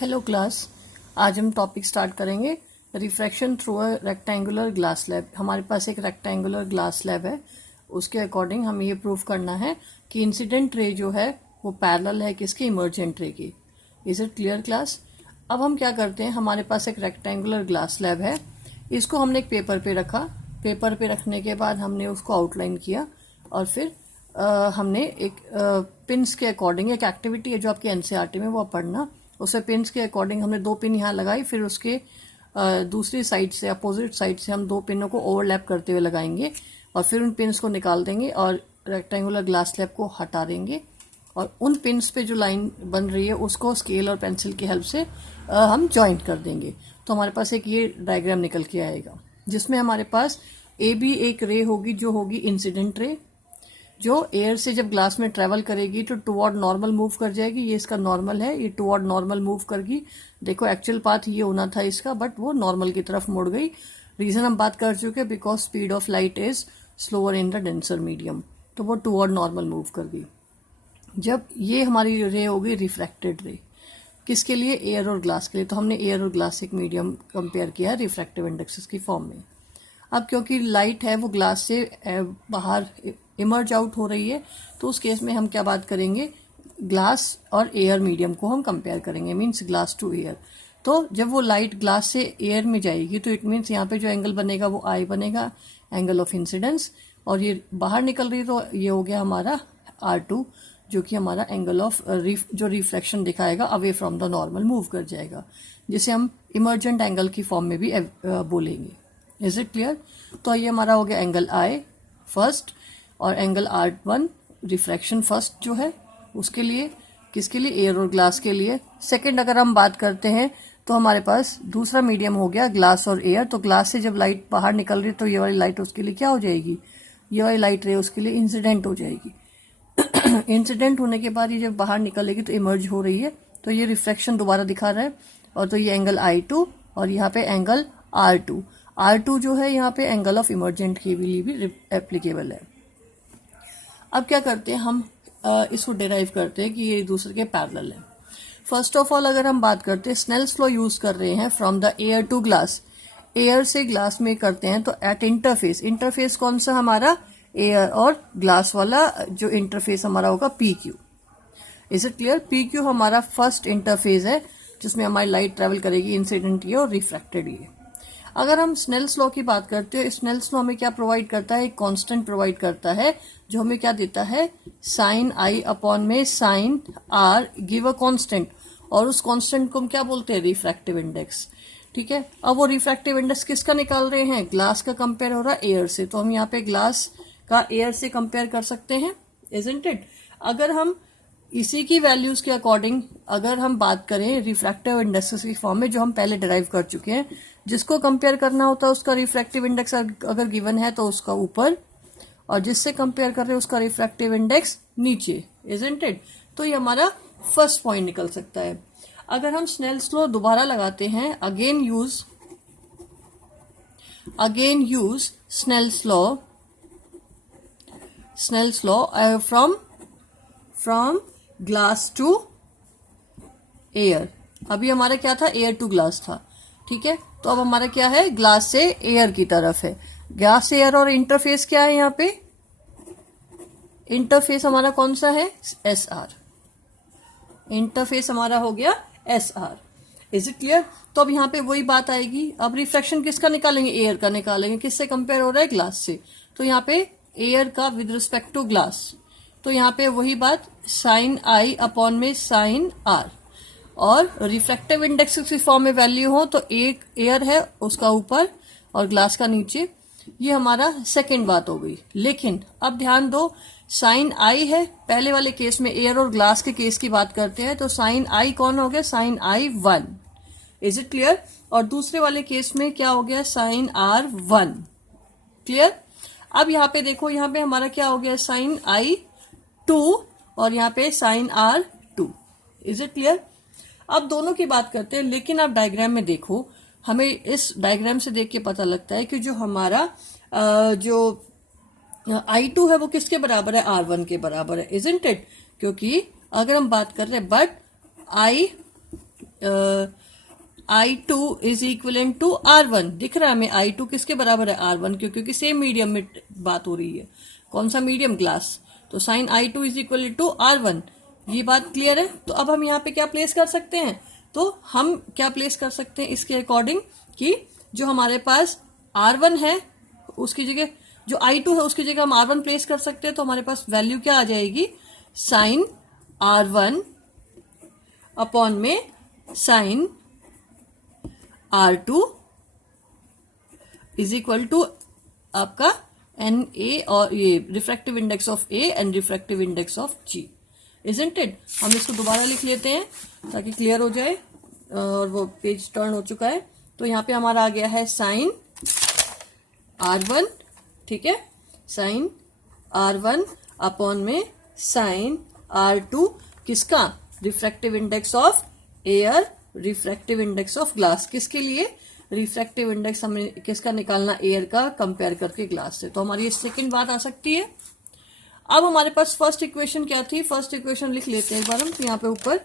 Hello class. आज हम topic start करेंगे refraction through a rectangular glass slab. हमारे पास एक रेक्टेंगुलर ग्लास स्लैब है, उसके अकॉर्डिंग हमें ये प्रूव करना है कि इंसिडेंट रे जो है वो पैरेलल है किसके, इमर्जेंट रे की। Is it clear class? अब हम क्या करते हैं, हमारे पास एक रेक्टेंगुलर ग्लास स्लैब है, इसको हमने एक पेपर पे रखा। पेपर पे रखने के बाद हमने उसको आउटलाइन किया और फिर हमने एक पिन्स के अकॉर्डिंग, एक एक्टिविटी है जो आपकी एनसीईआरटी में वो पढ़ना, उसे पिन्स के अकॉर्डिंग हमने दो पिन यहाँ लगाई, फिर उसके दूसरी साइड से, अपोजिट साइड से हम दो पिनों को ओवरलैप करते हुए लगाएंगे और फिर उन पिन्स को निकाल देंगे और रेक्टेंगुलर ग्लास स्लैब को हटा देंगे और उन पिन्स पे जो लाइन बन रही है उसको स्केल और पेंसिल की हेल्प से हम ज्वाइंट कर देंगे। तो हमारे पास एक ये डायग्राम निकल के आएगा जिसमें हमारे पास ए बी एक रे होगी जो होगी इंसिडेंट रे, जो एयर से जब ग्लास में ट्रेवल करेगी तो टुवर्ड नॉर्मल मूव कर जाएगी। ये इसका नॉर्मल है, ये टुवर्ड नॉर्मल मूव करगी। देखो एक्चुअल पाथ ये होना था इसका, बट वो नॉर्मल की तरफ मुड़ गई। रीजन हम बात कर चुके, because speed of light is slower in the denser medium, तो वो टुवर्ड नॉर्मल मूव कर गई। जब ये हमारी रे होगी रिफ्रैक्टेड रे, किसके लिए, एयर और ग्लास के लिए। तो हमने एयर और ग्लास एक मीडियम कंपेयर किया है रिफ्रैक्टिव इंडेक्सेस की फॉर्म में। अब क्योंकि लाइट है वो ग्लास से बाहर इमर्ज आउट हो रही है, तो उस केस में हम क्या बात करेंगे, ग्लास और एयर मीडियम को हम कंपेयर करेंगे, मीन्स ग्लास टू एयर। तो जब वो लाइट ग्लास से एयर में जाएगी तो इट मीन्स यहाँ पे जो एंगल बनेगा वो आई बनेगा, एंगल ऑफ इंसिडेंस, और ये बाहर निकल रही है तो ये हो गया हमारा R2, जो कि हमारा एंगल ऑफ जो रिफ्लेक्शन दिखाएगा away from the normal move कर जाएगा, जिसे हम इमर्जेंट एंगल की फॉर्म में भी बोलेंगे। Is it clear? तो ये हमारा हो गया एंगल आई फर्स्ट और एंगल R1 रिफ्रैक्शन फर्स्ट जो है उसके लिए, किसके लिए, एयर और ग्लास के लिए। सेकंड अगर हम बात करते हैं तो हमारे पास दूसरा मीडियम हो गया ग्लास और एयर। तो ग्लास से जब लाइट बाहर निकल रही है तो ये वाली लाइट उसके लिए क्या हो जाएगी, ये वाली लाइट रे उसके लिए इंसिडेंट हो जाएगी। इंसिडेंट होने के बाद ये जब बाहर निकलेगी तो इमर्ज हो रही है, तो ये रिफ्लेक्शन दोबारा दिखा रहा है। और तो ये एंगल I2 और यहाँ पे एंगल R2। R2 जो है यहाँ पे एंगल ऑफ इमर्जेंट के लिए भी एप्लीकेबल है। अब क्या करते हैं हम, इसको डिराइव करते हैं कि ये एक दूसरे के पैरेलल है। फर्स्ट ऑफ ऑल अगर हम बात करते हैं, स्नेल्स लॉ यूज कर रहे हैं from the air to glass, air से ग्लास में करते हैं तो एट इंटरफेस, इंटरफेस कौन सा हमारा, एयर और ग्लास वाला जो इंटरफेस हमारा होगा PQ। Is it clear? PQ हमारा फर्स्ट इंटरफेस है जिसमें हमारी लाइट ट्रेवल करेगी, इंसिडेंट ये और रिफ्रैक्टेड ये। अगर हम स्नेल्स लॉ की बात करते हैं, स्नेल्स लॉ हमें क्या प्रोवाइड करता है, एक कांस्टेंट प्रोवाइड करता है जो हमें क्या देता है, साइन I अपॉन में sine R, give a constant, और उस कांस्टेंट को हम क्या बोलते हैं, रिफ्रैक्टिव इंडेक्स। ठीक है, अब वो रिफ्रैक्टिव इंडेक्स किसका निकाल रहे हैं, ग्लास का कंपेयर हो रहा है एयर से, तो हम यहाँ पे ग्लास का एयर से कंपेयर कर सकते हैं, इजंट इट। अगर हम इसी की वैल्यूज के अकॉर्डिंग अगर हम बात करें रिफ्रैक्टिव इंडेक्स की फॉर्म में, जो हम पहले डिराइव कर चुके हैं, जिसको कंपेयर करना होता है उसका रिफ्रैक्टिव इंडेक्स अगर गिवन है तो उसका ऊपर, और जिससे कंपेयर कर रहे हैं उसका रिफ्रैक्टिव इंडेक्स नीचे, इजंट इट। तो ये हमारा फर्स्ट पॉइंट निकल सकता है। अगर हम स्नेल्स लॉ दोबारा लगाते हैं, again use Snell's law from glass to air. अभी हमारा क्या था, एयर टू ग्लास था, ठीक है। तो अब हमारा क्या है, ग्लास से एयर की तरफ है। ग्लास से एयर और इंटरफेस क्या है, यहाँ पे इंटरफेस हमारा कौन सा है, SR। इंटरफेस हमारा हो गया SR। Is it clear? तो अब यहाँ पे वही बात आएगी, अब रिफ्लेक्शन किसका निकालेंगे, एयर का निकालेंगे। किससे कंपेयर हो रहा है, ग्लास से, तो यहाँ पे एयर का विद रिस्पेक्ट टू ग्लास, तो यहाँ पे वही बात साइन I अपॉन में साइन R, और रिफ्रैक्टिव इंडेक्स की फॉर्म में वैल्यू हो तो एक एयर है उसका ऊपर और ग्लास का नीचे। ये हमारा सेकंड बात हो गई। लेकिन अब ध्यान दो, साइन I है, पहले वाले केस में एयर और ग्लास के केस की बात करते हैं, तो साइन I कौन हो गया, sign I1। Is it clear? और दूसरे वाले केस में क्या हो गया, साइन R1। क्लियर? अब यहाँ पे देखो, यहाँ पे हमारा क्या हो गया, साइन I2 और यहाँ पे sign R2। Is it clear? अब दोनों की बात करते हैं, लेकिन आप डायग्राम में देखो, हमें इस डायग्राम से देख के पता लगता है कि जो हमारा जो I2 है वो किसके बराबर है, R1 के बराबर है, इजंट इट। क्योंकि अगर हम बात कर रहे हैं, but I2 is equivalent to R1। दिख रहा है हमें I2 किसके बराबर है, R1 क्योंकि सेम मीडियम में बात हो रही है। कौन सा मीडियम, ग्लास। तो sine I2 is equal to R1, ये बात क्लियर है। तो अब हम यहाँ पे क्या प्लेस कर सकते हैं, तो हम क्या प्लेस कर सकते हैं इसके अकॉर्डिंग कि जो हमारे पास R1 है उसकी जगह जो I2 है उसकी जगह हम R1 प्लेस कर सकते हैं। तो हमारे पास वैल्यू क्या आ जाएगी, साइन R1 अपॉन में sine R2 is equal to आपका NA और ये refractive index of A and refractive index of G, isn't it. हम इसको दोबारा लिख लेते हैं ताकि क्लियर हो जाए, और वो पेज टर्न हो चुका है। तो यहाँ पे हमारा आ गया है साइन R1, ठीक है, साइन R1 अपॉन में साइन R2 किसका, refractive index of air, refractive index of glass. किसके लिए, रिफ्रैक्टिव इंडेक्स हमें किसका निकालना, एयर का कंपेयर करके ग्लास से। तो हमारी ये सेकंड बात आ सकती है। अब हमारे पास फर्स्ट इक्वेशन क्या थी, फर्स्ट इक्वेशन लिख लेते हैं एक बार हम यहाँ पे ऊपर।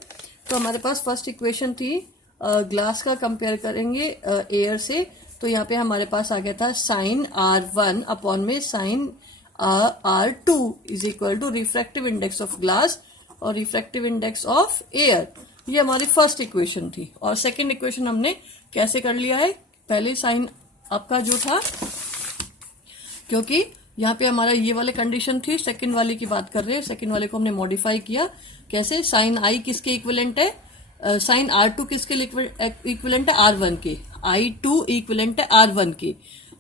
तो हमारे पास फर्स्ट इक्वेशन थी ग्लास का कंपेयर करेंगे एयर से। तो यहाँ पे हमारे पास आ गया था साइन R1 अपॉन में sine R2 is equal to refractive index of glass और रिफ्रैक्टिव इंडेक्स ऑफ एयर। ये हमारी फर्स्ट इक्वेशन थी। और सेकंड इक्वेशन हमने कैसे कर लिया है, पहले साइन आपका जो था, क्योंकि यहाँ पे हमारा ये वाले कंडीशन थी, सेकंड वाले की बात कर रहे हैं, सेकंड वाले को हमने मॉडिफाई किया। कैसे, साइन I किसके इक्विवेलेंट है, साइन R2 किसके इक्विवेलेंट है, R1 के। I2 इक्विवेलेंट है R1 के,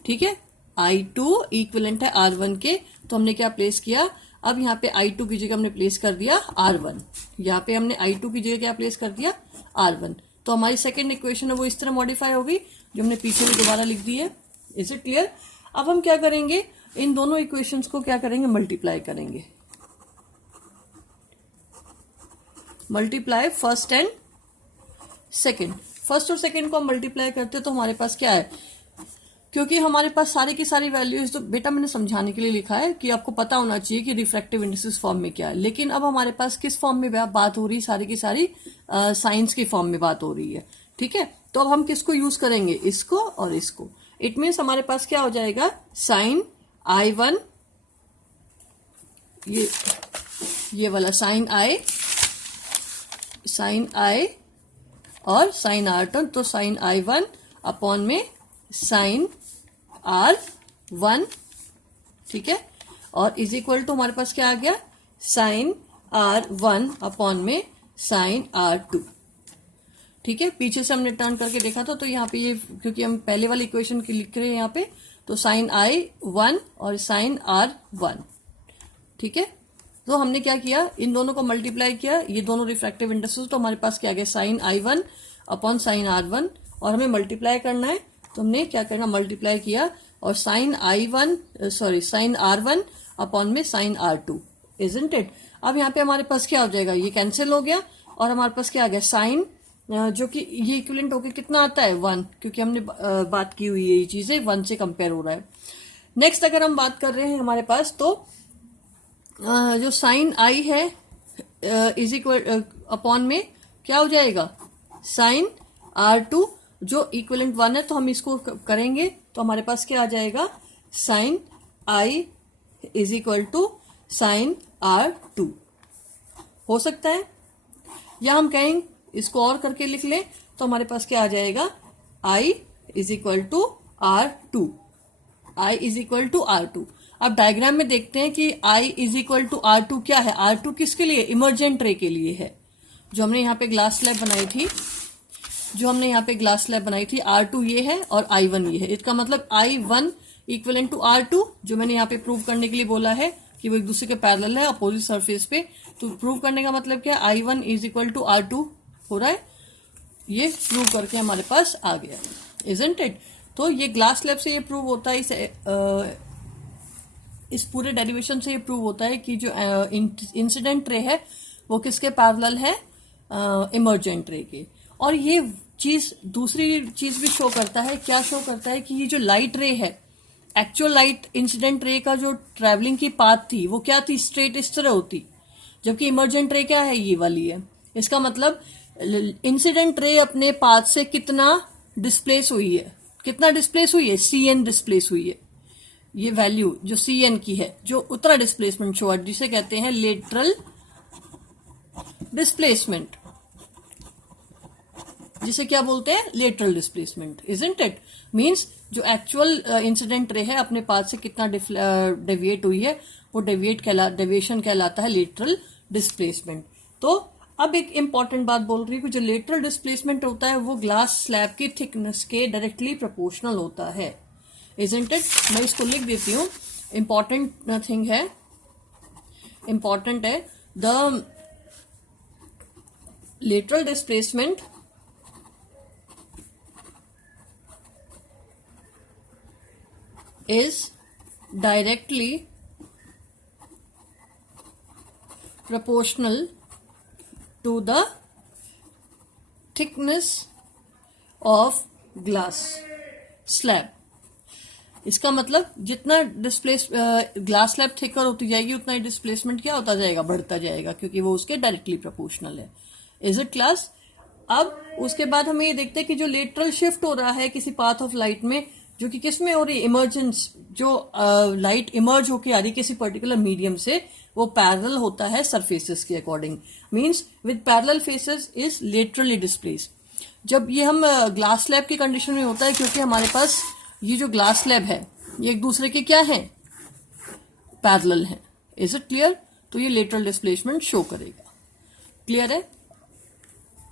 ठीक है, I2 इक्विवेलेंट है R1 के। तो हमने क्या प्लेस किया, अब यहाँ पे I2 की जगह हमने प्लेस कर दिया R1, यहाँ पे हमने I2 की जगह क्या प्लेस कर दिया, R1। तो हमारी सेकंड इक्वेशन है वो इस तरह मॉडिफाई होगी जो हमने पीछे भी दोबारा लिख दी है। Is it clear. अब हम क्या करेंगे, इन दोनों इक्वेशंस को क्या करेंगे, मल्टीप्लाई करेंगे। Multiply first and second, first और सेकंड को हम मल्टीप्लाई करते हैं तो हमारे पास क्या है, क्योंकि हमारे पास सारी की सारी वैल्यूज, तो बेटा मैंने समझाने के लिए लिखा है कि आपको पता होना चाहिए कि रिफ्रैक्टिव इंडेक्स फॉर्म में क्या है। लेकिन अब हमारे पास किस फॉर्म में बात हो रही है, सारी की सारी साइंस की फॉर्म में बात हो रही है, ठीक है। तो अब हम किसको यूज करेंगे, इसको और इसको। इट मीन्स हमारे पास क्या हो जाएगा, साइन I1, ये वाला साइन I और साइन R2, तो साइन I1 अपॉन में साइन R1, ठीक है, और इज इक्वल टू हमारे पास क्या आ गया, साइन R1 अपॉन में साइन R2, ठीक है। पीछे से हमने टर्न करके देखा था, तो यहाँ पे ये क्योंकि हम पहले वाली इक्वेशन की लिख रहे हैं यहाँ पे, तो साइन I1 और साइन R1, ठीक है। तो हमने क्या किया, इन दोनों को मल्टीप्लाई किया, ये दोनों रिफ्रैक्टिव इंडेक्सेस, तो हमारे पास क्या आ गया, sign I1 upon sine R1, और हमें मल्टीप्लाई करना है तो हमने क्या करना, मल्टीप्लाई किया, और साइन R1 अपॉन में साइन R2, इजंट इट। अब यहाँ पे हमारे पास क्या हो जाएगा, ये कैंसिल हो गया, और हमारे पास क्या आ गया, साइन, जो कि ये इक्विवेलेंट होके कितना आता है, 1, क्योंकि हमने बात की हुई है ये चीजें 1 से कंपेयर हो रहा है। नेक्स्ट अगर हम बात कर रहे हैं हमारे पास, तो जो साइन I है इज इक्वल अपॉन में क्या हो जाएगा, साइन R2, जो इक्विवेलेंट 1 है, तो हम इसको करेंगे तो हमारे पास क्या आ जाएगा, sine I is equal to sine R2 हो सकता है, या हम कहेंगे इसको और करके लिख लें तो हमारे पास क्या आ जाएगा, I is equal to R2, I is equal to R2। अब डायग्राम में देखते हैं कि I is equal to R2 क्या है, R2 किसके लिए, इमर्जेंट रे के लिए है। जो हमने यहाँ पे ग्लास स्लैब बनाई थी, R2 ये है और I1 ये है। इसका मतलब I1 इक्वलेंट टू R2, जो मैंने यहाँ पे प्रूव करने के लिए बोला है कि वो एक दूसरे के पैरेलल है अपोजिट सरफेस पे। तो प्रूव करने का मतलब क्या है, I1 is equal to R2 हो रहा है, ये प्रूव करके हमारे पास आ गया, इजंट इट। तो ये ग्लास स्लैब से ये प्रूव होता है, इस पूरे डेरिवेशन से ये प्रूव होता है कि जो इंसिडेंट रे है वो किसके पैरेलल है, इमर्जेंट रे के। और ये चीज, दूसरी चीज भी शो करता है, क्या शो करता है कि ये जो लाइट रे है, एक्चुअल लाइट इंसिडेंट रे का जो ट्रैवलिंग की पाथ थी वो क्या थी, स्ट्रेट इस तरह होती, जबकि इमर्जेंट रे क्या है, ये वाली है। इसका मतलब इंसिडेंट रे अपने पाथ से कितना डिस्प्लेस हुई है, कितना डिस्प्लेस हुई है, CN डिस्प्लेस हुई है। ये वैल्यू जो CN की है, जो उतना डिस्प्लेसमेंट शो है, जिसे कहते हैं लेटरल डिस्प्लेसमेंट, जिसे क्या बोलते हैं, lateral displacement, isn't it. Means जो एक्चुअल इंसिडेंट रे है अपने पाथ से कितना डेविएट हुई है, वो डेविएशन कहलाता है लेटरल डिस्प्लेसमेंट। तो अब एक इंपॉर्टेंट बात बोल रही हूँ कि जो लेटरल डिस्प्लेसमेंट होता है वो ग्लास स्लैब की थिकनेस के डायरेक्टली प्रोपोर्शनल होता है, इजंट इट। मैं इसको लिख देती हूँ, इंपॉर्टेंट थिंग है, इंपॉर्टेंट है। The lateral displacement is directly proportional to the thickness of glass slab। इसका मतलब जितना ग्लास स्लैब थिकर होती जाएगी उतना ही डिस्प्लेसमेंट क्या होता जाएगा, बढ़ता जाएगा, क्योंकि वो उसके डायरेक्टली प्रोपोर्शनल है। Is it class? अब उसके बाद हमें ये देखते हैं कि जो लेटरल शिफ्ट हो रहा है किसी पाथ ऑफ लाइट में, जो कि किस में हो रही है, इमर्जेंस, जो लाइट इमर्ज होके आ रही है किसी पर्टिकुलर मीडियम से, वो पैरेलल होता है सरफेसेस के according. Means with parallel faces is laterally displace. जब ये हम ग्लास स्लैब की कंडीशन में होता है, क्योंकि हमारे पास ये जो ग्लास स्लैब है ये एक दूसरे के क्या है, पैरेलल है। Is it clear? तो ये लेटरल डिस्प्लेसमेंट शो करेगा। क्लियर है?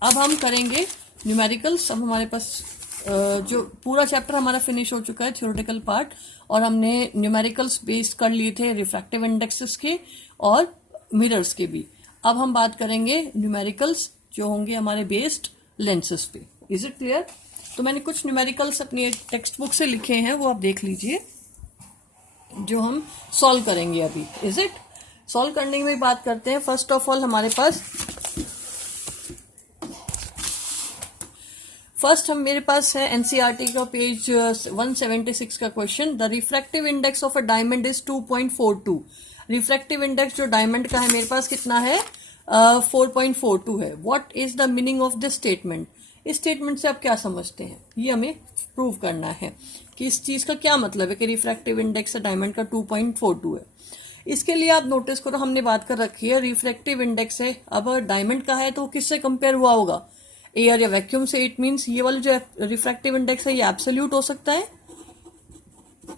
अब हम करेंगे न्यूमेरिकल्स। अब हमारे पास जो पूरा चैप्टर हमारा फिनिश हो चुका है, थ्योरेटिकल पार्ट, और हमने न्यूमेरिकल्स बेस कर लिए थे रिफ्रैक्टिव इंडेक्सेस के और मिरर्स के भी। अब हम बात करेंगे न्यूमेरिकल्स जो होंगे हमारे बेस्ड लेंसेस पे। Is it clear? तो मैंने कुछ न्यूमेरिकल्स अपनी टेक्स्ट बुक से लिखे हैं, वो आप देख लीजिए, जो हम सॉल्व करेंगे अभी। Is it? सॉल्व करने में बात करते हैं। फर्स्ट ऑफ ऑल हमारे पास मेरे पास है एनसीईआरटी का पेज 176 का question. The refractive index of a diamond is 2.42। Refractive index जो डायमंड का है मेरे पास कितना है, 4.42 है। What is the meaning of this statement? इस स्टेटमेंट से आप क्या समझते हैं, ये हमें प्रूव करना है कि इस चीज का क्या मतलब है कि रिफ्रैक्टिव इंडेक्स डायमंड का 2.42 है। इसके लिए आप नोटिस करो, हमने बात कर रखी है रिफ्रैक्टिव इंडेक्स है। अब डायमंड का है तो किससे कंपेयर हुआ होगा, एयर या वैक्यूम से। इट मींस ये वाला जो रिफ्रैक्टिव इंडेक्स है ये एब्सोल्यूट हो सकता है,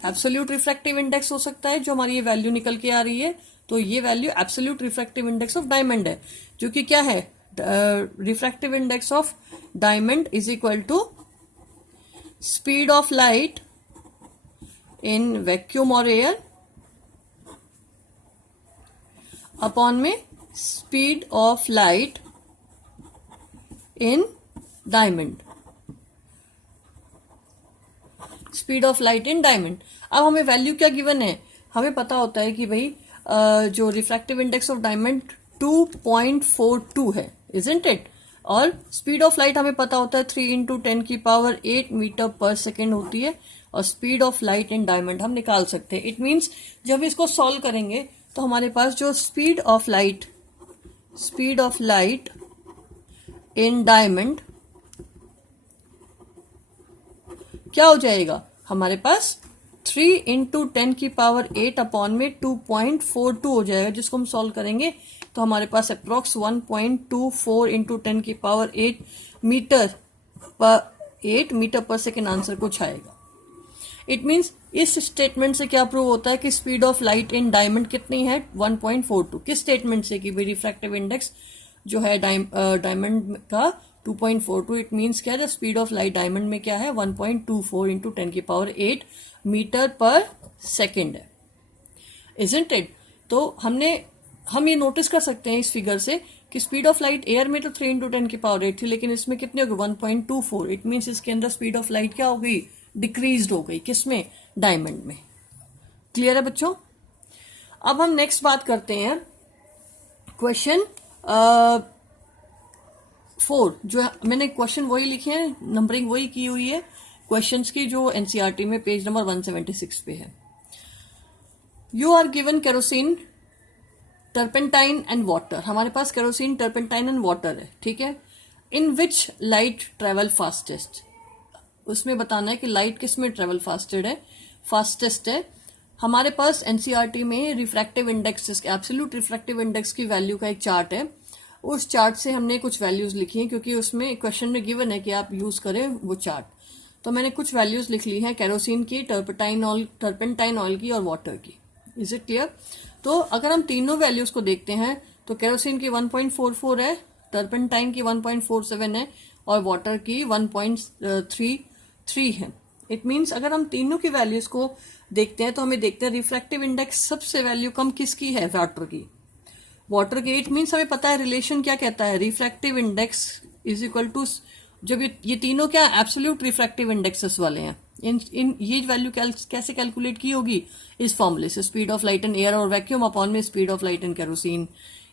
एब्सोल्यूट रिफ्रैक्टिव इंडेक्स हो सकता है। जो हमारी ये वैल्यू निकल के आ रही है, तो ये value absolute refractive index of diamond है, जो कि क्या है, refractive index of diamond is equal to speed of light in vacuum और एयर अपॉन में speed of light in diamond, speed of light in diamond. अब हमें वैल्यू क्या गिवन है, हमें पता होता है कि भाई जो रिफ्रैक्टिव इंडेक्स ऑफ डायमंड 2.42 है, इजंट इट। और स्पीड ऑफ लाइट हमें पता होता है 3 × 10⁸ मीटर पर सेकेंड होती है, और speed of light in diamond हम निकाल सकते हैं। इट मीन्स जब इसको सॉल्व करेंगे तो हमारे पास जो speed of light in diamond क्या हो जाएगा, हमारे पास 3 × 10⁸ अपॉन में 2.42 हो जाएगा, जिसको हम सॉल्व करेंगे तो हमारे पास approx 1.24 × 10⁸ metre per second answer कुछ आएगा। इट मीन्स इस स्टेटमेंट से क्या प्रूव होता है कि speed of light in diamond कितनी है, 1.42। किस स्टेटमेंट से कि भाई रिफ्रैक्टिव इंडेक्स जो है डायमंड का 2.42। इट मीन्स क्या है, स्पीड ऑफ लाइट डायमंड में क्या है, 1.24 × 10⁸ मीटर पर सेकेंड है, इजंट इट। तो हम ये नोटिस कर सकते हैं इस फिगर से कि स्पीड ऑफ लाइट एयर में तो 3 × 10⁸ थी, लेकिन इसमें कितनी होगी, 1.24। इट मीन्स इसके अंदर स्पीड ऑफ लाइट क्या हो गई, डिक्रीज्ड हो गई। किसमें, डायमंड में। क्लियर है बच्चों? अब हम नेक्स्ट बात करते हैं क्वेश्चन 4। जो मैंने क्वेश्चन वही लिखे हैं, नंबरिंग वही की हुई है क्वेश्चंस की, जो एनसीईआरटी में पेज नंबर 176 पे है। You are given kerosene, turpentine and water. हमारे पास केरोसिन, टर्पेंटाइन एंड वाटर है, ठीक है। In which light travel fastest, उसमें बताना है कि लाइट किस में ट्रेवल फास्टेस्ट है। हमारे पास एनसीईआरटी में refractive index, absolute refractive index की वैल्यू का एक चार्ट है। उस चार्ट से हमने कुछ वैल्यूज लिखी हैं, क्योंकि उसमें क्वेश्चन में गिवन है कि आप यूज करें वो चार्ट। तो मैंने कुछ वैल्यूज लिख ली हैं, केरोसिन की, टर्पेंटाइन ऑयल की और वाटर की। Is it clear? तो अगर हम तीनों वैल्यूज को देखते हैं तो केरोसिन की 1.44 है, टर्पेंटाइन की 1.47 है और वाटर की 1.33 है। इट मीन्स अगर हम तीनों की वैल्यूज को देखते हैं तो हमें देखते हैं रिफ्रैक्टिव इंडेक्स सबसे वैल्यू कम किसकी है, वाटर की। इट मीन्स हमें पता है रिलेशन क्या कहता है, refractive index is equal to, जब ये तीनों क्या एब्सोल्यूट रिफ्रैक्टिव इंडेक्सेस वाले हैं, इन ये वैल्यू कैसे कैलकुलेट की होगी, इस फॉर्मूले से, speed of light in air और वैक्यूम अपॉन में speed of light in kerosene.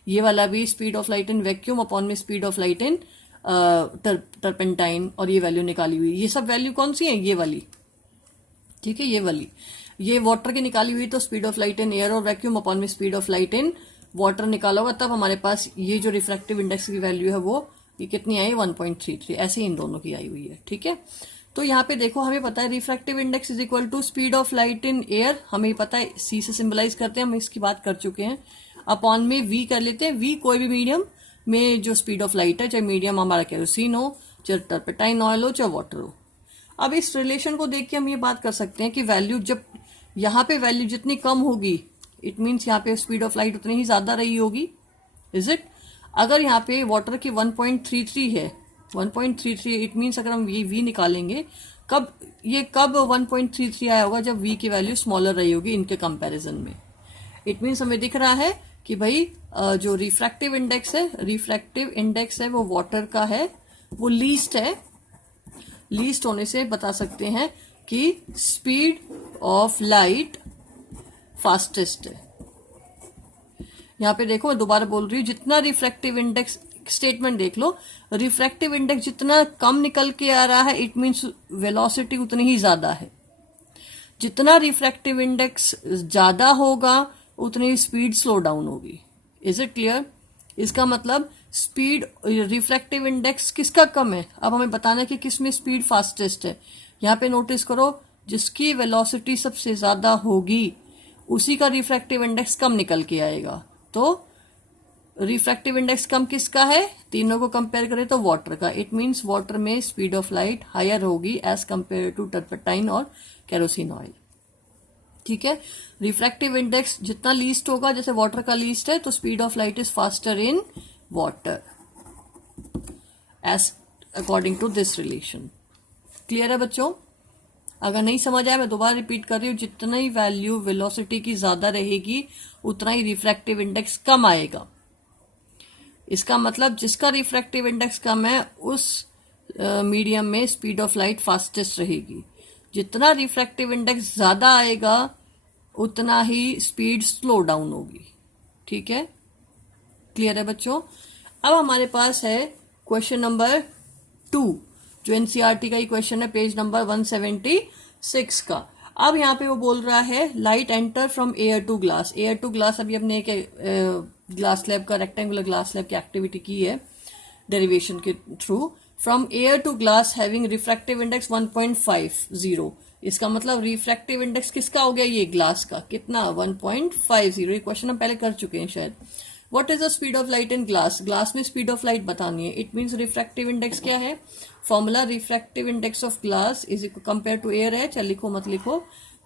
ये वाला भी speed of light in vacuum upon में speed of light in turpentine, और ये वैल्यू निकाली हुई। ये सब वैल्यू कौन सी है, ये वाली, ठीक है, ये वाली। ये वाटर की निकाली हुई, तो speed of light in air और वैक्यूम अपॉन में speed of light in water निकाला होगा, तब हमारे पास ये जो रिफ्रैक्टिव इंडेक्स की वैल्यू है वो ये कितनी आई, 1.33। ऐसे ही इन दोनों की आई हुई है, ठीक है। तो यहाँ पे देखो हमें पता है refractive index is equal to speed of light in air, हमें पता है, सी से सिंबलाइज करते हैं, हम इसकी बात कर चुके हैं, अपॉन में वी कर लेते हैं। वी कोई भी मीडियम में जो स्पीड ऑफ लाइट है, चाहे मीडियम हमारा केरोसिन हो, चाहे टर्पेंटाइन ऑयल हो, चाहे वाटर हो। अब इस रिलेशन को देख के हम ये बात कर सकते हैं कि वैल्यू, जब यहाँ पे वैल्यू जितनी कम होगी, इट मीन्स यहाँ पे स्पीड ऑफ लाइट उतनी ही ज्यादा रही होगी। Is it? अगर यहाँ पे वाटर की 1.33 है, 1.33, इट मीन्स अगर हम ये वी निकालेंगे, कब 1.33 आया होगा, जब वी की वैल्यू स्मॉलर रही होगी इनके कंपैरिजन में। इट मीन्स हमें दिख रहा है कि भाई जो रिफ्रैक्टिव इंडेक्स है वो वाटर का है, वो लीस्ट है। लीस्ट होने से बता सकते हैं कि स्पीड ऑफ लाइट फास्टेस्ट है। यहां पे देखो, मैं दोबारा बोल रही हूं, जितना रिफ्रैक्टिव इंडेक्स, स्टेटमेंट देख लो, रिफ्रैक्टिव इंडेक्स जितना कम निकल के आ रहा है, इट मीन्स वेलोसिटी उतनी ही ज्यादा है। जितना रिफ्रैक्टिव इंडेक्स ज्यादा होगा उतनी स्पीड स्लो डाउन होगी। Is it clear? इसका मतलब स्पीड, रिफ्रैक्टिव इंडेक्स किसका कम है, अब हमें बताना है कि किस में स्पीड फास्टेस्ट है। यहां पे नोटिस करो, जिसकी वेलोसिटी सबसे ज्यादा होगी उसी का रिफ्रैक्टिव इंडेक्स कम निकल के आएगा। तो रिफ्रैक्टिव इंडेक्स कम किसका है, तीनों को कंपेयर करें तो वाटर का। इट मीन्स वाटर में स्पीड ऑफ लाइट हायर होगी एज कंपेयर टू टर्पेंटाइन और केरोसिन ऑयल, ठीक है। रिफ्रैक्टिव इंडेक्स जितना लीस्ट होगा, जैसे वाटर का लीस्ट है, तो speed of light is faster in water as according to this relation. Clear है बच्चों? अगर नहीं समझ आया, मैं दोबारा रिपीट कर रही हूं, जितना ही वैल्यू वेलोसिटी की ज्यादा रहेगी उतना ही रिफ्रैक्टिव इंडेक्स कम आएगा। इसका मतलब जिसका रिफ्रैक्टिव इंडेक्स कम है उस मीडियम में स्पीड ऑफ लाइट फास्टेस्ट रहेगी। जितना रिफ्रैक्टिव इंडेक्स ज्यादा आएगा उतना ही स्पीड स्लो डाउन होगी, ठीक है। क्लियर है बच्चों? अब हमारे पास है क्वेश्चन नंबर 2, जो एनसीईआरटी का ही क्वेश्चन है, पेज नंबर 176 का। अब यहाँ पे वो बोल रहा है light enter from air to glass. Air to glass अभी हमने एक ग्लास स्लैब का, रेक्टेंगुलर ग्लास स्लैब की एक्टिविटी की है डेरिवेशन के through. From air to glass having refractive index 1.50। इसका मतलब रिफ्रैक्टिव इंडेक्स किसका हो गया, ये ग्लास का, कितना, 1.50। ये क्वेश्चन हम पहले कर चुके हैं शायद। What is the speed of light in glass? Glass में स्पीड ऑफ लाइट बतानी है। इट मीन्स रिफ्रैक्टिव इंडेक्स क्या है, formula refractive index of glass is compare to air है, चाहे लिखो मत लिखो,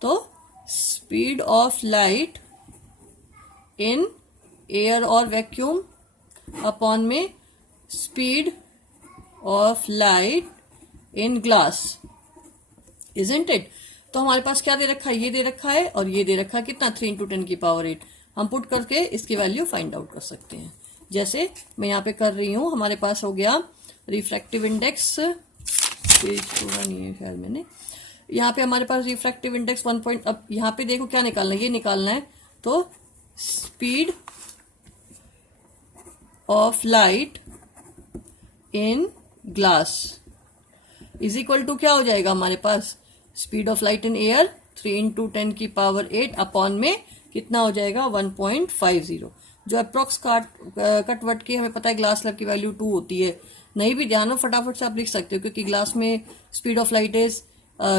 तो speed of light in air और वैक्यूम अपॉन में speed of light in glass, isn't it? तो हमारे पास क्या दे रखा है, ये दे रखा है और ये दे रखा है, कितना, 3 × 10⁸ हम पुट करके इसकी वैल्यू फाइंड आउट कर सकते हैं। जैसे मैं यहाँ पे कर रही हूं, हमारे पास हो गया रिफ्रैक्टिव इंडेक्स, पेज पूरा नहीं है ख्याल मैंने, यहाँ पे हमारे पास रिफ्रैक्टिव इंडेक्स 1. अब यहाँ पे देखो क्या निकालना है, ये निकालना है, तो speed of light in glass is equal to क्या हो जाएगा हमारे पास, speed of light in air 3 × 10⁸ upon में कितना हो जाएगा, 1.50। जो अप्रोक्स कटवट की हमें पता है ग्लास स्लैब की वैल्यू 2 होती है, नहीं भी ध्यान हो फटाफट से आप लिख सकते हो, क्योंकि ग्लास में speed of light is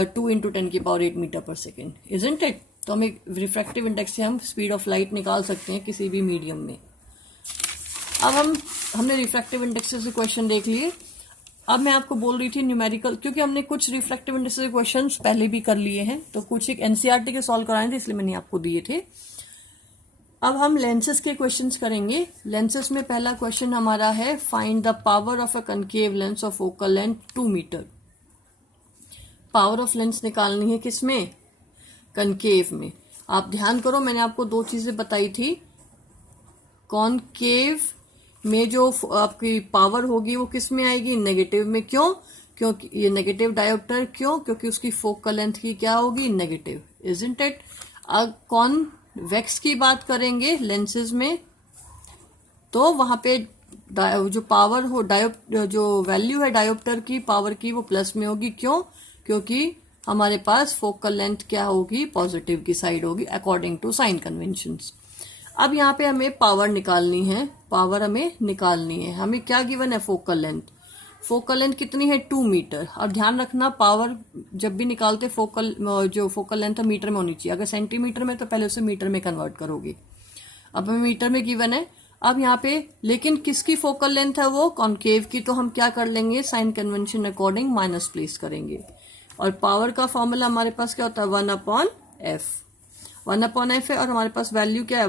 2 × 10⁸ metre per second, isn't it. तो हम एक रिफ्रैक्टिव इंडेक्स से हम स्पीड ऑफ लाइट निकाल सकते हैं किसी भी मीडियम में। अब हमने रिफ्रैक्टिव इंडेक्स से क्वेश्चन देख लिए। अब मैं आपको बोल रही थी न्यूमेरिकल, क्योंकि हमने कुछ रिफ्रैक्टिव इंडेक्स के क्वेश्चन पहले भी कर लिए हैं, तो कुछ एक एनसीईआरटी के सॉल्व कराए थे, इसलिए मैंने आपको दिए थे। अब हम लेंसेज के क्वेश्चंस करेंगे। लेंसेज में पहला क्वेश्चन हमारा है, find the power of a concave lens of focal length 2 metre. Power of lens निकालनी है किसमें? कनकेव में। आप ध्यान करो, मैंने आपको 2 चीजें बताई थी। कॉनकेव में जो आपकी पावर होगी वो किस में आएगी? नेगेटिव में। क्यों? क्योंकि ये नेगेटिव डायोप्टर, क्यों? क्योंकि उसकी फोकल लेंथ की क्या होगी? Negative, isn't it. अब कॉन्वेक्स की बात करेंगे लेंसेज में, तो वहां पे जो पावर हो जो वैल्यू है डायोप्टर की पावर की, वो प्लस में होगी। क्यों? क्योंकि हमारे पास फोकल लेंथ क्या होगी? पॉजिटिव की साइड होगी, अकॉर्डिंग टू साइन कन्वेंशंस। अब यहाँ पे हमें पावर निकालनी है। पावर हमें निकालनी है, हमें क्या गिवन है? Focal length. फोकल लेंथ कितनी है? 2 मीटर। अब ध्यान रखना, पावर जब भी निकालते जो फोकल लेंथ है मीटर में होनी चाहिए। अगर सेंटीमीटर में तो पहले उसे मीटर में कन्वर्ट करोगे। अब हमें मीटर में गिवन है। अब यहाँ पे लेकिन किसकी फोकल लेंथ है? वो कॉनकेव की। तो हम क्या कर लेंगे? Sign convention according minus place करेंगे। और पावर का फॉर्मूला हमारे पास क्या होता है? 1/f। 1/f है, और हमारे पास वैल्यू क्या है?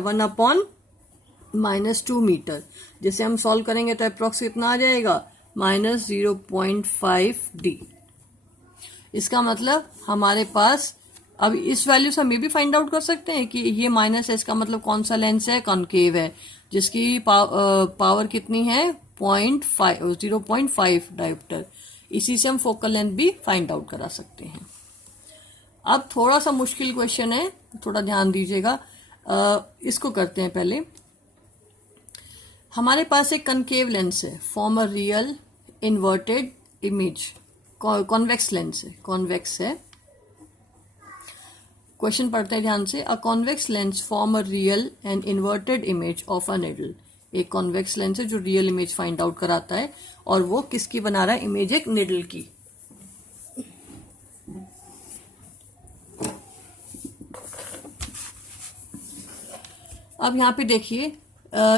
1/-2 मीटर। जैसे हम सॉल्व करेंगे तो अप्रोक्स कितना आ जाएगा? -0.5d। इसका मतलब हमारे पास, अब इस वैल्यू से हम ये भी फाइंड आउट कर सकते हैं कि ये माइनस है, इसका मतलब कौन सा लेंस है? कॉनकेव है, जिसकी पावर कितनी है? 0.5 डायोप्टर। इसी से हम फोकल लेंथ भी फाइंड आउट करा सकते हैं। अब थोड़ा सा मुश्किल क्वेश्चन है, थोड़ा ध्यान दीजिएगा। इसको करते हैं पहले। हमारे पास एक कनकेव लेंस है, form a real inverted image. Convex lens है, कॉन्वेक्स है। क्वेश्चन पढ़ते हैं ध्यान से। A convex lens form a real and inverted image of a needle. एक कॉन्वेक्स लेंस है जो रियल इमेज फाइंड आउट कराता है, और वो किसकी बना रहा है? इमेज एक निडल की। अब यहाँ पे देखिए,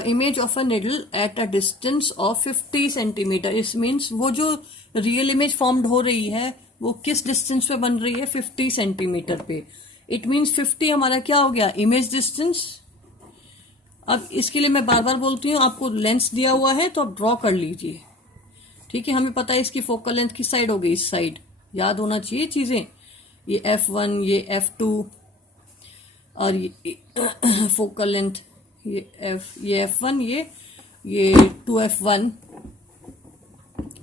image of a needle at a distance of 50 centimetre. इस मीन्स वो जो रियल इमेज फॉर्म्ड हो रही है वो किस डिस्टेंस पे बन रही है? 50 सेंटीमीटर पे। इट मीन्स 50 हमारा क्या हो गया? Image distance. अब इसके लिए मैं बार बार बोलती हूँ, आपको लेंस दिया हुआ है तो आप ड्रॉ कर लीजिए, ठीक है। हमें पता है इसकी फोकल लेंथ किस साइड हो गई? इस साइड। याद होना चाहिए चीजें। ये f1, ये f2, और ये फोकल लेंथ ये f1, ये 2f1,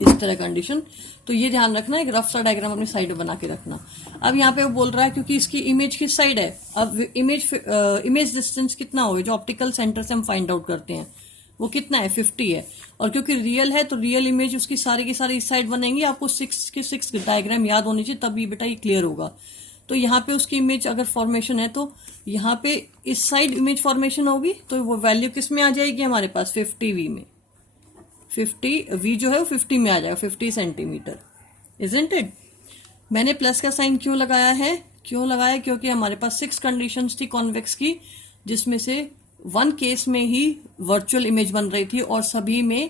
इस तरह कंडीशन। तो ये ध्यान रखना, एक रफ सा डायग्राम अपनी साइड में बना के रखना। अब यहाँ पे वो बोल रहा है क्योंकि इसकी इमेज किस साइड है। अब इमेज डिस्टेंस कितना होगा? जो ऑप्टिकल सेंटर से हम फाइंड आउट करते हैं वो कितना है? 50 है। और क्योंकि रियल है तो रियल इमेज उसकी सारी की सारी इस साइड बनेंगी। आपको 6 के 6 डायग्राम याद होनी चाहिए, तभी बेटा ये क्लियर होगा। तो यहाँ पे उसकी इमेज अगर फॉर्मेशन है तो यहाँ पे इस साइड इमेज फॉर्मेशन होगी, तो वो वैल्यू किस में आ जाएगी? हमारे पास 50v में। 50v जो है वो 50 में आ जाएगा, 50 सेंटीमीटर, इजंट इट। मैंने प्लस का साइन क्यों लगाया है? क्यों लगाया? क्योंकि हमारे पास 6 कंडीशंस थी कॉन्वेक्स की, जिसमें से 1 केस में ही वर्चुअल इमेज बन रही थी और सभी में,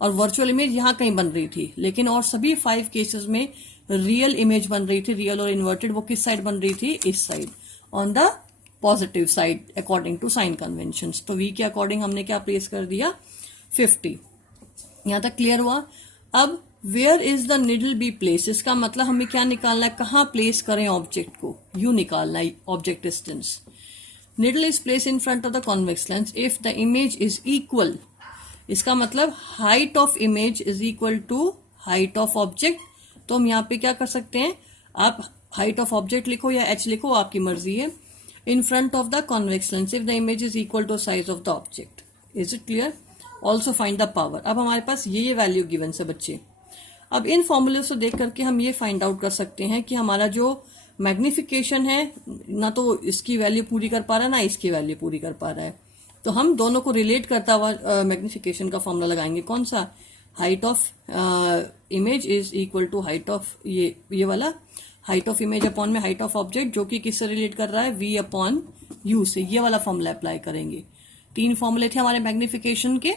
और वर्चुअल इमेज यहाँ कहीं बन रही थी, लेकिन और सभी 5 केसेस में रियल इमेज बन रही थी, रियल और इन्वर्टेड। वो किस साइड बन रही थी? इस side, on the positive side according to sign conventions. तो v के अकॉर्डिंग हमने क्या प्लेस कर दिया? 50। यहां तक क्लियर हुआ। अब where is the needle be place, इसका मतलब हमें क्या निकालना है? कहाँ प्लेस करें ऑब्जेक्ट को? यू निकालना है object distance. Needle is place in front of the convex lens if the image is equal. इसका मतलब height of image is equal to height of object. तो हम यहाँ पे क्या कर सकते हैं? आप हाइट ऑफ ऑब्जेक्ट लिखो या h लिखो, आपकी मर्जी है। In front of the convex lens if the image is equal to size of the object. Is it clear? Also find the power. अब हमारे पास ये वैल्यू गिवन से बच्चे। अब इन फॉर्मूले से देख करके हम ये फाइंड आउट कर सकते हैं कि हमारा जो मैग्निफिकेशन है, ना तो इसकी वैल्यू पूरी कर पा रहा है ना इसकी वैल्यू पूरी कर पा रहा है। तो हम दोनों को रिलेट करता हुआ मैग्निफिकेशन का फॉर्मूला लगाएंगे। कौन सा? Height of image is equal to height of ये वाला हाइट ऑफ इमेज अपॉन में हाइट ऑफ ऑब्जेक्ट, जो कि किससे रिलेट कर रहा है, v अपॉन u से। ये वाला फॉर्मूला अप्लाई करेंगे। 3 फॉर्मूले थे हमारे मैग्निफिकेशन के,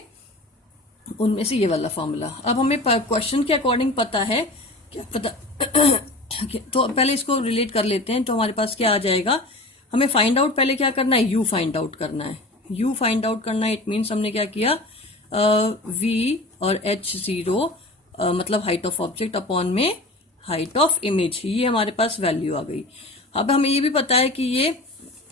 उनमें से ये वाला फॉर्मूला। अब हमें क्वेश्चन के अकॉर्डिंग पता है, क्या पता तो पहले इसको रिलेट कर लेते हैं। तो हमारे पास क्या आ जाएगा, हमें फाइंड आउट पहले क्या करना है, u फाइंड आउट करना है। u फाइंड आउट करना है, इट मीन्स हमने क्या किया, v और h0 मतलब हाइट ऑफ ऑब्जेक्ट अपॉन में हाइट ऑफ इमेज, ये हमारे पास वैल्यू आ गई। अब हमें ये भी पता है कि ये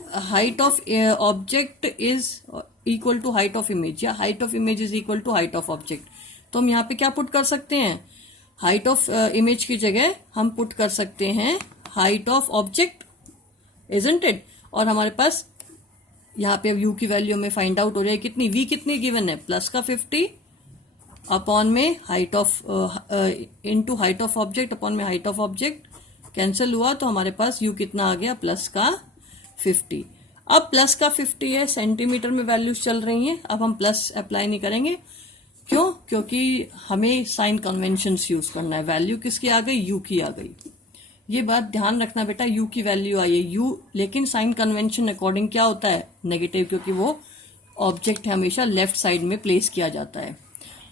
height of object is equal to height of image, या height of image is equal to height of object. तो हम यहाँ पे क्या पुट कर सकते हैं, हाइट ऑफ इमेज की जगह हम पुट कर सकते हैं height of object, isn't it. और हमारे पास यहाँ पे u की वैल्यू में फाइंड आउट हो रही है कितनी, v कितनी गिवन है, प्लस का 50 अपॉन में height of into height of object upon में हाइट ऑफ ऑब्जेक्ट, कैंसिल हुआ तो हमारे पास u कितना आ गया, प्लस का 50। अब प्लस का 50 है, सेंटीमीटर में वैल्यूज चल रही हैं, अब हम प्लस अप्लाई नहीं करेंगे। क्यों, क्योंकि हमें साइन कन्वेंशंस यूज करना है। वैल्यू किसकी आ गई, u की आ गई। ये बात ध्यान रखना बेटा, u की वैल्यू आई है u, लेकिन साइन कन्वेंशन अकॉर्डिंग क्या होता है, नेगेटिव, क्योंकि वो ऑब्जेक्ट हमेशा लेफ्ट साइड में प्लेस किया जाता है।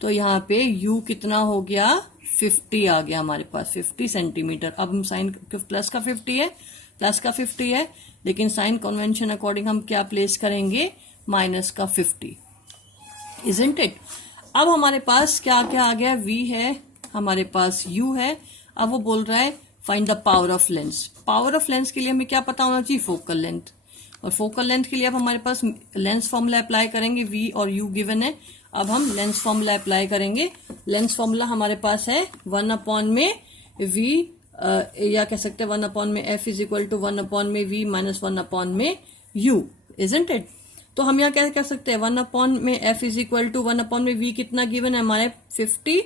तो यहाँ पे u कितना हो गया, 50 आ गया हमारे पास, 50 सेंटीमीटर। अब हम साइन प्लस का 50 है, प्लस का 50 है, लेकिन साइन कन्वेंशन अकॉर्डिंग हम क्या प्लेस करेंगे, माइनस का 50, इजंट इट। अब हमारे पास क्या क्या आ गया, v है, हमारे पास u है। अब वो बोल रहा है find the power of lens. Power of lens के लिए हमें क्या पता होना चाहिए, फोकल लेंथ। और फोकल लेंथ के लिए अब हमारे पास लेंस फॉर्मूला अप्लाई करेंगे, v और u गिवन है। अब हम लेंस फॉर्मूला अप्लाई करेंगे। लेंस फॉर्मूला हमारे पास है 1 अपॉन में v, या कह सकते हैं 1 अपॉन में f is equal to 1 upon में v माइनस 1 अपॉन में u, इजंट इट। तो हम यहाँ क्या कह सकते हैं, 1 अपॉन में f is equal to 1 upon में v कितना गिवन है हमारे 50,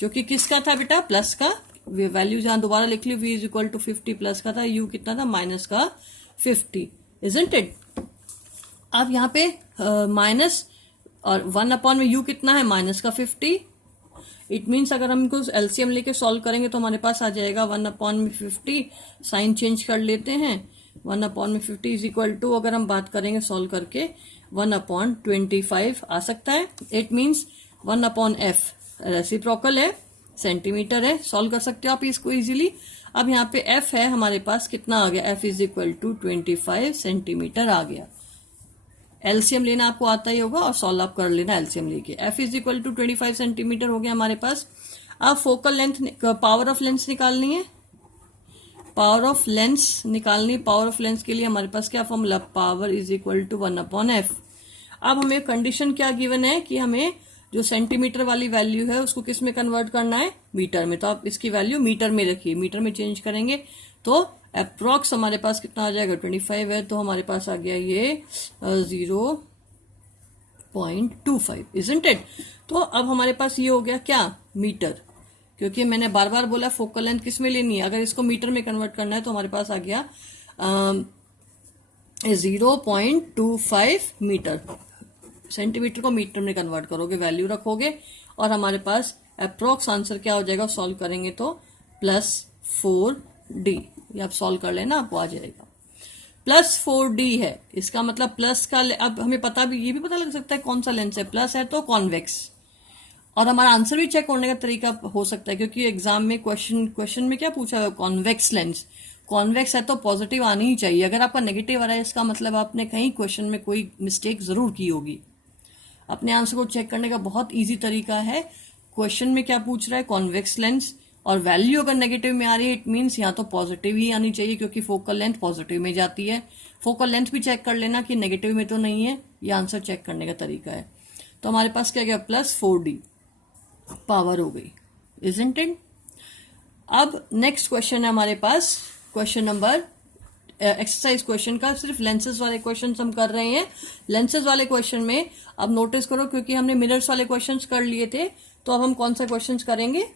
जो कि किसका था बेटा, प्लस का। वैल्यू जहां दोबारा लिख ली, v is equal to 50 plus का था, u कितना था, माइनस का 50, इजंट इट। अब यहाँ पे माइनस और 1 अपॉन में u कितना है, माइनस का 50। इट मीन्स अगर हम इनको एलसीएम लेके सॉल्व करेंगे तो हमारे पास आ जाएगा 1 अपॉन में 50, साइन चेंज कर लेते हैं, 1 अपॉन में 50 इज इक्वल टू, अगर हम बात करेंगे सॉल्व करके, 1 अपॉन 25 आ सकता है। It means 1 upon f reciprocal है, सेंटीमीटर है, सॉल्व कर सकते हो आप इसको इजीली। अब यहाँ पे f है हमारे पास, कितना आ गया, f is equal to 25 centimetre आ गया। एलसीएम लेना आपको आता ही होगा और सॉल्व आप कर लेना एलसीएम लेके। f is equal to 25 centimetre हो गया हमारे पास। अब focal length, power of lens निकालनी है, पावर ऑफ लेंस निकालनी। पावर ऑफ लेंस के लिए हमारे पास क्या formula, power is equal to 1 upon f। अब हमें कंडीशन क्या गिवन है कि हमें जो सेंटीमीटर वाली वैल्यू है उसको किस में कन्वर्ट करना है, मीटर में। तो आप इसकी वैल्यू मीटर में रखिए, मीटर में चेंज करेंगे तो अप्रोक्स हमारे पास कितना आ जाएगा, 25 है, तो हमारे पास आ गया ये 0.25, इजंट इट। तो अब हमारे पास ये हो गया क्या, मीटर, क्योंकि मैंने बार बार बोला फोकल लेंथ किस में लेनी है, अगर इसको मीटर में कन्वर्ट करना है तो हमारे पास आ गया 0.25 मीटर। सेंटीमीटर को मीटर में कन्वर्ट करोगे, वैल्यू रखोगे, और हमारे पास अप्रोक्स आंसर क्या हो जाएगा, सॉल्व करेंगे तो +4d। ये आप सॉल्व कर लेना, आपको आ जाएगा +4d है। इसका मतलब प्लस का, अब हमें पता भी, ये भी पता लग सकता है कौन सा लेंस है, प्लस है तो कॉन्वेक्स। और हमारा आंसर भी चेक करने का तरीका हो सकता है, क्योंकि एग्जाम में क्वेश्चन में क्या पूछा है, कॉन्वेक्स लेंस। कॉन्वेक्स है तो पॉजिटिव आनी ही चाहिए। अगर आपका नेगेटिव आ रहा है, इसका मतलब आपने कहीं क्वेश्चन में कोई मिस्टेक जरूर की होगी। अपने आंसर को चेक करने का बहुत इजी तरीका है, क्वेश्चन में क्या पूछ रहा है, कॉन्वेक्स लेंस, और वैल्यू अगर नेगेटिव में आ रही है, इट मीन्स यहाँ तो पॉजिटिव ही आनी चाहिए, क्योंकि फोकल लेंथ पॉजिटिव में जाती है। फोकल लेंथ भी चेक कर लेना कि नेगेटिव में तो नहीं है, ये आंसर चेक करने का तरीका है। तो हमारे पास क्या गया, +4d पावर हो गई, इजंट इट। अब नेक्स्ट क्वेश्चन है हमारे पास, क्वेश्चन नंबर एक्सरसाइज क्वेश्चन का। सिर्फ लेंसेज वाले क्वेश्चन हम कर रहे हैं। लेंसेज वाले क्वेश्चन में अब नोटिस करो, क्योंकि हमने मिरर्स वाले क्वेश्चन कर लिए थे, तो अब हम कौन सा क्वेश्चन करेंगे,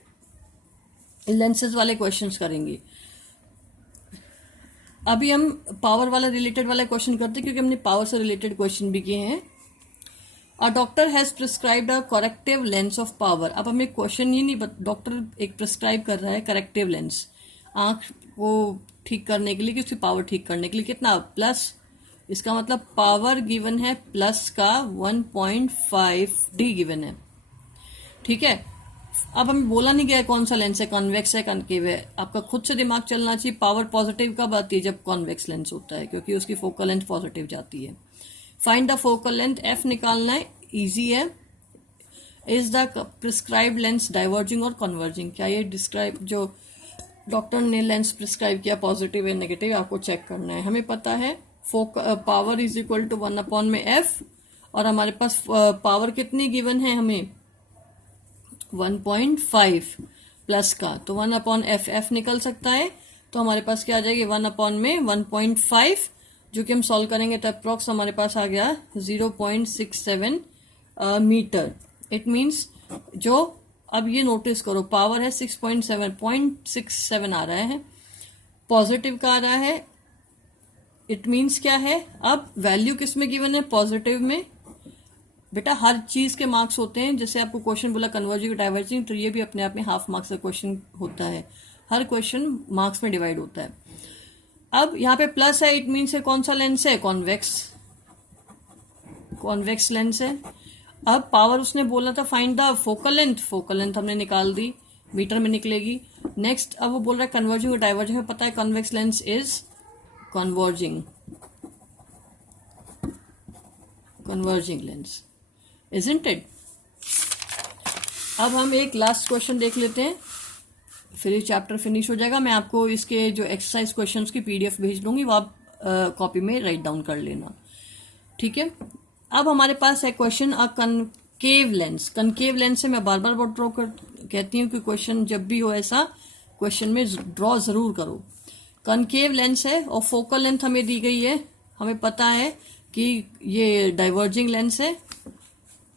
लेंसेज वाले क्वेश्चंस करेंगे। अभी हम पावर वाला रिलेटेड वाला क्वेश्चन करते हैं, क्योंकि हमने पावर से रिलेटेड क्वेश्चन भी किए हैं। A doctor has prescribed a corrective lens of power. अब हमें क्वेश्चन ये नहीं, डॉक्टर एक प्रिस्क्राइब कर रहा है करेक्टिव लेंस, आंख को ठीक करने के लिए, कि उसकी पावर ठीक करने के लिए कितना, प्लस, इसका मतलब पावर गिवन है प्लस का 1.5D गिवन है। ठीक है, अब हमें बोला नहीं गया कौन सा लेंस है, कॉन्वेक्स है कॉन्केव है, आपका खुद से दिमाग चलना चाहिए। पावर पॉजिटिव कब आती है, जब कॉन्वेक्स लेंस होता है, क्योंकि उसकी फोकल लेंथ पॉजिटिव जाती है। Find the focal length, F निकालना है, इजी है। Is the prescribed lens diverging और कन्वर्जिंग, क्या ये डिस्क्राइब जो डॉक्टर ने लेंस प्रिस्क्राइब किया पॉजिटिव है नेगेटिव, आपको चेक करना है। हमें पता है पावर इज इक्वल टू 1 में एफ, और हमारे पास पावर कितनी गिवन है हमें 1.5 प्लस का, तो 1/f, एफ निकल सकता है, तो हमारे पास क्या आ जाएगी 1/1.5, जो कि हम सॉल्व करेंगे तो अप्रोक्स हमारे पास आ गया 0.67 मीटर। इट मीन्स जो, अब ये नोटिस करो, पावर है 0.67 आ रहा है, पॉजिटिव का आ रहा है। इट मीन्स क्या है, अब वैल्यू किस में गिवन है, पॉजिटिव में। बेटा हर चीज के मार्क्स होते हैं, जैसे आपको क्वेश्चन बोला कन्वर्जिंग डाइवर्जिंग, तो ये भी अपने आप में हाफ मार्क्स का क्वेश्चन होता है, हर क्वेश्चन मार्क्स में डिवाइड होता है। अब यहाँ पे प्लस है, इट मीन्स है कौन सा लेंस है, कॉन्वेक्स लेंस है। अब पावर उसने बोला था find the focal length, focal length हमने निकाल दी, मीटर में निकलेगी। नेक्स्ट अब वो बोल रहा है कन्वर्जिंग और डाइवर्जिंग, हमें पता है convex lens is converging lens, isn't it. अब हम एक लास्ट क्वेश्चन देख लेते हैं, फिर ये चैप्टर फिनिश हो जाएगा। मैं आपको इसके जो एक्सरसाइज क्वेश्चंस की पीडीएफ भेज दूंगी, वो आप कॉपी में राइट डाउन कर लेना। ठीक है, अब हमारे पास है क्वेश्चन अ कनकेव लेंस। कनकेव लेंस से मैं बार बार ड्रॉ कहती हूँ कि क्वेश्चन जब भी हो ऐसा क्वेश्चन में ड्रॉ जरूर करो। कनकेव लेंस है और फोकल लेंथ हमें दी गई है, हमें पता है कि ये डाइवर्जिंग लेंस है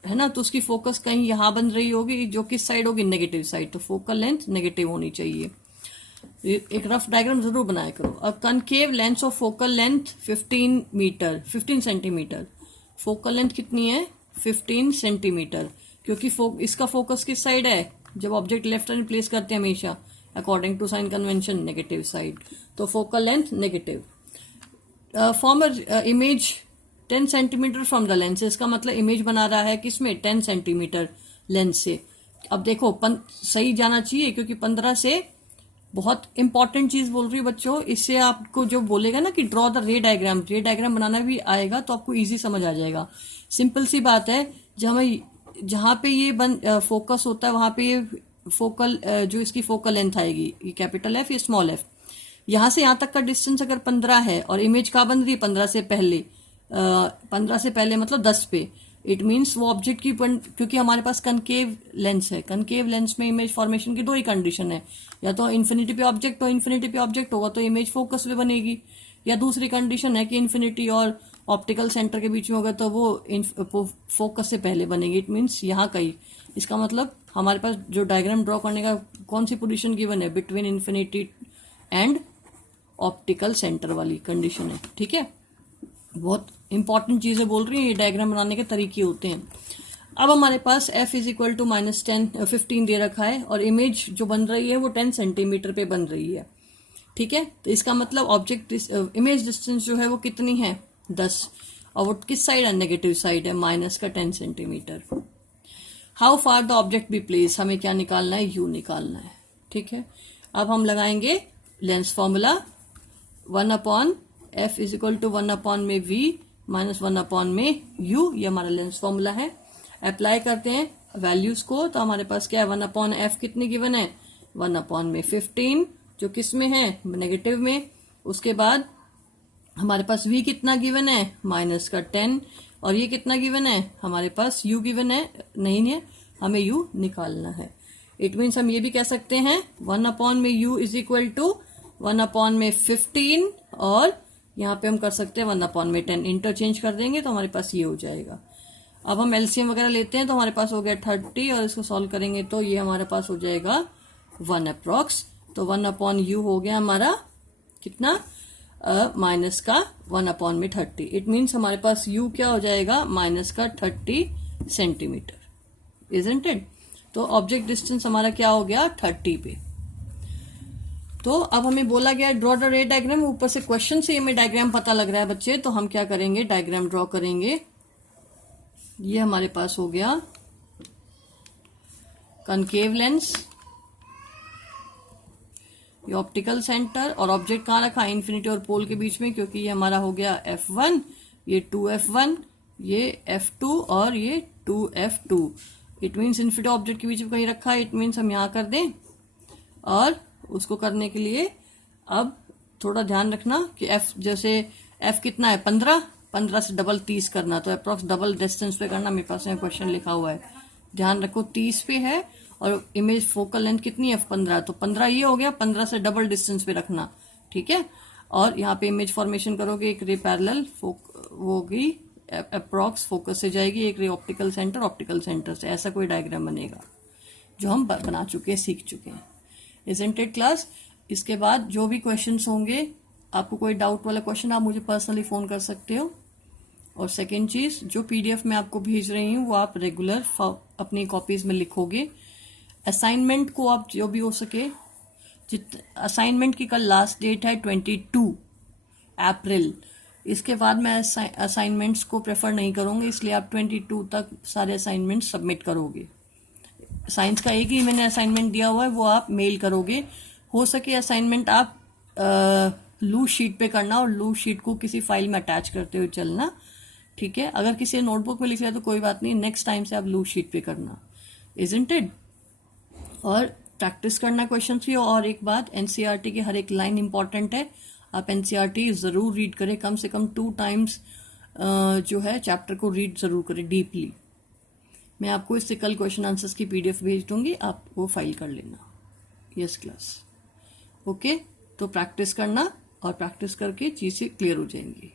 ना, तो उसकी फोकस कहीं यहां बन रही होगी, जो किस साइड होगी, नेगेटिव साइड, तो फोकल लेंथ नेगेटिव होनी चाहिए। एक रफ डायग्राम जरूर बनाया करो। अब कनकेव लेंस और focal length 15 centimetre, focal length कितनी है 15 सेंटीमीटर, क्योंकि इसका फोकस किस साइड है, जब ऑब्जेक्ट लेफ्ट हैंड प्लेस करते हैं हमेशा according to sign convention negative side, तो focal length negative. Form image 10 centimetre from the lens, इसका मतलब इमेज बना रहा है किसमें 10 सेंटीमीटर लेंस से। अब देखो सही जाना चाहिए, क्योंकि 15 से बहुत इंपॉर्टेंट चीज बोल रही है बच्चों, इससे आपको जो बोलेगा ना कि draw the ray diagram, ray diagram बनाना भी आएगा तो आपको इजी समझ आ जाएगा। सिंपल सी बात है, जहां पे ये फोकस होता है वहां पे ये फोकल जो इसकी फोकल लेंथ आएगी, ये कैपिटल एफ, ये स्मॉल एफ, यहां से यहां तक का डिस्टेंस अगर 15 है और इमेज कहाँ बन रही है 15 से पहले, 15 से पहले मतलब 10 पे, इट मीन्स वो ऑब्जेक्ट की, क्योंकि हमारे पास कनकेव लेंस है, कनकेव लेंस में इमेज फॉर्मेशन की दो ही कंडीशन है, या तो इन्फिनिटी पे ऑब्जेक्ट हो, इन्फिनिटी पे ऑब्जेक्ट होगा तो इमेज फोकस पे बनेगी, या दूसरी कंडीशन है कि इन्फिनिटी और ऑप्टिकल सेंटर के बीच में होगा तो वो फोकस से पहले बनेगी। इट मीन्स यहाँ कहीं, इसका मतलब हमारे पास जो डायग्राम ड्रॉ करने का कौन सी पोजीशन गिवन है, between infinity and optical centre वाली कंडीशन है। ठीक है, बहुत इंपॉर्टेंट चीजें बोल रही है, ये डायग्राम बनाने के तरीके होते हैं। अब हमारे पास f इज इक्वल टू -15 दे रखा है, और इमेज जो बन रही है वो 10 सेंटीमीटर पे बन रही है। ठीक है, तो इसका मतलब ऑब्जेक्ट इमेज डिस्टेंस जो है वो कितनी है 10, और वो किस साइड है, नेगेटिव साइड है, माइनस का 10 centimetre. How far the object be place, हमें क्या निकालना है, u निकालना है। ठीक है, अब हम लगाएंगे lens formula, 1/f is equal to 1 में v माइनस 1 में u, ये हमारा लेंस फॉर्मूला है। अप्लाई करते हैं वैल्यूज को, तो हमारे पास क्या है 1/f कितनी गिवन है 1 में 15, जो किस में है नेगेटिव में। उसके बाद हमारे पास v कितना गिवन है माइनस का 10, और ये कितना गिवन है हमारे पास u गिवन है, नहीं है, हमें u निकालना है। इट मीन्स हम ये भी कह सकते हैं 1 में u इज इक्वल टू 1 में 15, और यहाँ पे हम कर सकते हैं 1 में 10, इंटरचेंज कर देंगे तो हमारे पास ये हो जाएगा। अब हम एलसीएम वगैरह लेते हैं तो हमारे पास हो गया 30, और इसको सॉल्व करेंगे तो ये हमारे पास हो जाएगा 1 अप्रॉक्स, तो 1/u हो गया हमारा कितना माइनस का 1 में 30। इट मीन्स हमारे पास u क्या हो जाएगा माइनस का 30 सेंटीमीटर, इजंट इट? तो ऑब्जेक्ट डिस्टेंस हमारा क्या हो गया 30 पे। तो अब हमें बोला गया ड्रॉ द रे डायग्राम, ऊपर से क्वेश्चन से हमें डायग्राम पता लग रहा है बच्चे, तो हम क्या करेंगे, डायग्राम ड्रॉ करेंगे। ये हमारे पास हो गया कनकेव लेंस, ये ऑप्टिकल सेंटर, और ऑब्जेक्ट कहाँ रखा, इन्फिनिटी और पोल के बीच में, क्योंकि ये हमारा हो गया F1, ये 2F1, ये F2 और ये 2F2। It means infinity object के बीच में कहीं रखा है, इट मीन्स हम यहाँ कर दें। और उसको करने के लिए अब थोड़ा ध्यान रखना कि F जैसे F कितना है 15 से डबल 30 करना, तो अप्रॉक्स डबल डिस्टेंस पे करना। मेरे पास में क्वेश्चन लिखा हुआ है, ध्यान रखो 30 पे है, और इमेज फोकल लेंथ कितनी है 15, तो 15 ये हो गया, 15 से डबल डिस्टेंस पे रखना, ठीक है। और यहाँ पे इमेज फॉर्मेशन करोगे, एक रे पैरेलल होगी, अप्रॉक्स फोकस से जाएगी, एक रे ऑप्टिकल सेंटर से, ऐसा कोई डायग्राम बनेगा जो हम बना चुके हैं, सीख चुके हैं। Isn't it class? इसके बाद जो भी क्वेश्चंस होंगे, आपको कोई डाउट वाला क्वेश्चन आप मुझे पर्सनली फोन कर सकते हो। और सेकेंड चीज, जो पीडीएफ मैं आपको भेज रही हूँ वो आप रेगुलर अपनी कॉपीज में लिखोगे। असाइनमेंट को आप जो भी हो सके, असाइनमेंट की कल लास्ट डेट है 22 अप्रैल। इसके बाद मैं असाइनमेंट्स को प्रेफर नहीं करूंगी, इसलिए आप 22 तक सारे असाइनमेंट सबमिट करोगे। साइंस का एक ही मैंने असाइनमेंट दिया हुआ है, वो आप मेल करोगे। हो सके असाइनमेंट आप लूज शीट पे करना, और लूज शीट को किसी फाइल में अटैच करते हुए चलना, ठीक है। अगर किसी नोटबुक में लिख लिया तो कोई बात नहीं, नेक्स्ट टाइम से आप लूज शीट पे करना, इजंट इट? और प्रैक्टिस करना क्वेश्चन की। और एक बात, एनसीईआरटी की हर एक लाइन इंपॉर्टेंट है, आप एनसीईआरटी जरूर रीड करें, कम से कम 2 टाइम्स जो है चैप्टर को रीड जरूर करें डीपली। मैं आपको इससे कल क्वेश्चन आंसर्स की पीडीएफ भेज दूंगी, आप वो फाइल कर लेना। Yes class, okay. तो प्रैक्टिस करना, और प्रैक्टिस करके चीजें क्लियर हो जाएंगी।